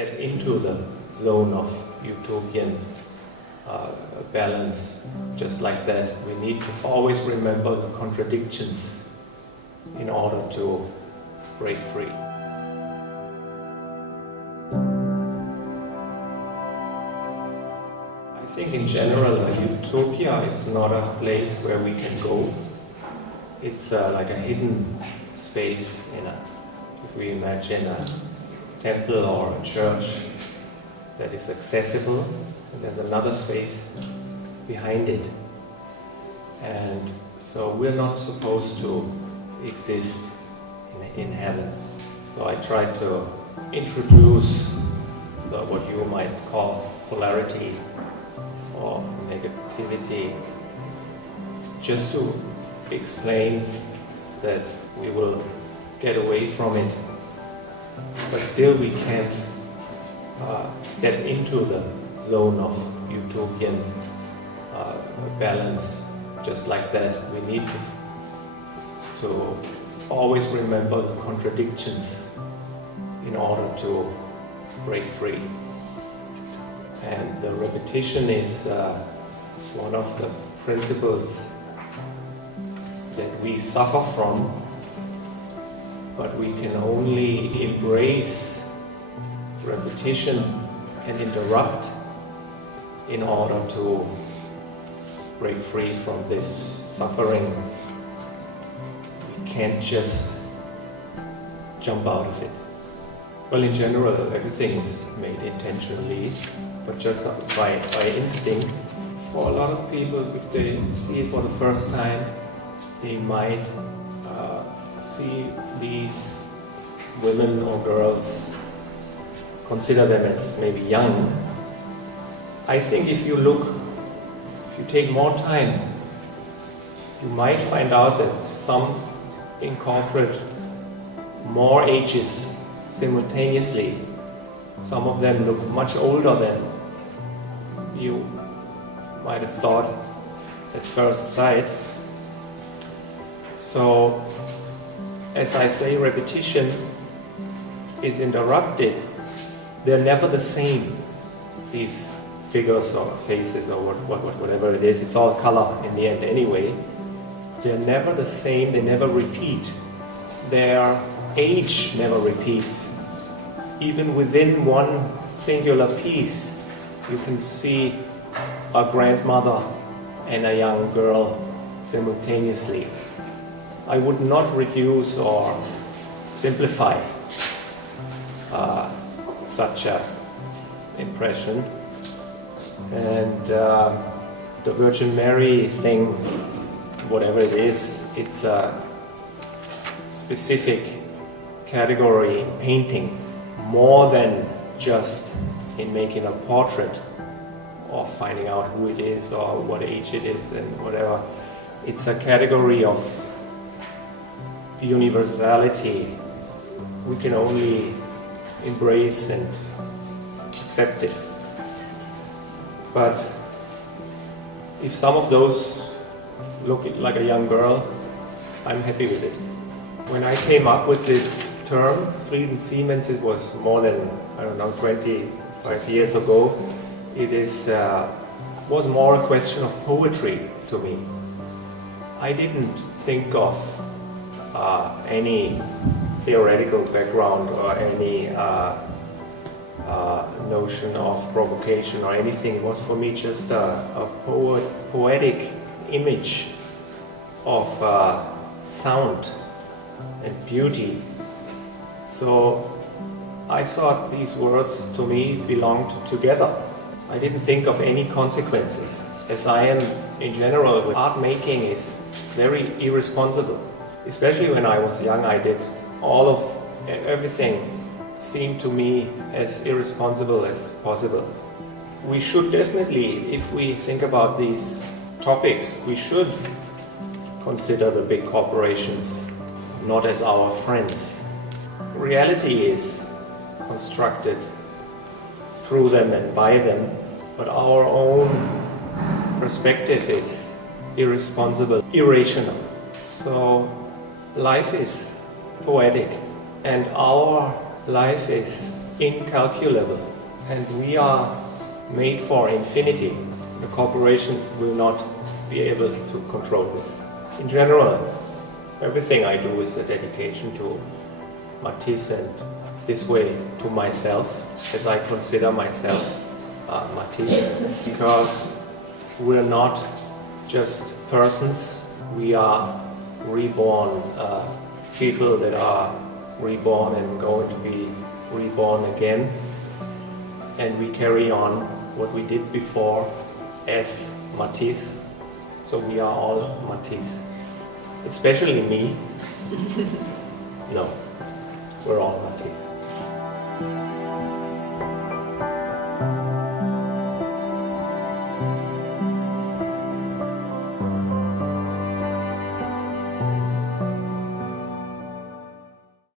step into the zone of utopian balance. Just like that, we need to always remember the contradictions in order to break free. I think in general, a utopia is not a place where we can go. It's like a hidden space if we imagine a temple or a church that is accessible, and there's another space behind it. And so we're not supposed to exist in heaven. So I try to introduce what you might call polarity or negativity, just to explain that we will get away from it, but still we can step into the zone of utopian balance. Just like that, we need to always remember the contradictions in order to break free. And the repetition is one of the principles that we suffer from, but we can only embrace repetition and interrupt in order to break free from this suffering. We can't just jump out of it. Well, in general, everything is made intentionally, but just by instinct. For a lot of people, if they see it for the first time, they might see these women or girls, consider them as maybe young. I think if you take more time, you might find out that some incorporate more ages simultaneously. Some of them look much older than you might have thought at first sight. So, as I say, repetition is interrupted. They're never the same, these figures or faces or whatever it is. It's all color in the end anyway. They're never the same, they never repeat. Their age never repeats. Even within one singular piece, you can see a grandmother and a young girl simultaneously. I would not reduce or simplify such an impression. And the Virgin Mary thing, whatever it is, it's a specific category in painting, more than just in making a portrait or finding out who it is or what age it is and whatever. It's a category of universality. We can only embrace and accept it. But if some of those look like a young girl, I'm happy with it. When I came up with this term, Frieden Siemens, it was more than, 25 years ago. It was more a question of poetry to me. I didn't think of any theoretical background or any notion of provocation or anything. It was for me just a poetic image of sound and beauty. So I thought these words to me belonged together. I didn't think of any consequences, as I am in general with art making is very irresponsible. Especially when I was young, I did everything seemed to me as irresponsible as possible. We should definitely, if we think about these topics, we should consider the big corporations not as our friends. Reality is constructed through them and by them, but our own perspective is irresponsible, irrational. So life is poetic, and our life is incalculable, and we are made for infinity. The corporations will not be able to control this. In general, everything I do is a dedication to Matisse, and this way to myself, as I consider myself Matisse, because we're not just persons, we are reborn people that are reborn and going to be reborn again, and we carry on what we did before as Matisse, so we are all Matisse, especially me. No, we're all Matisse.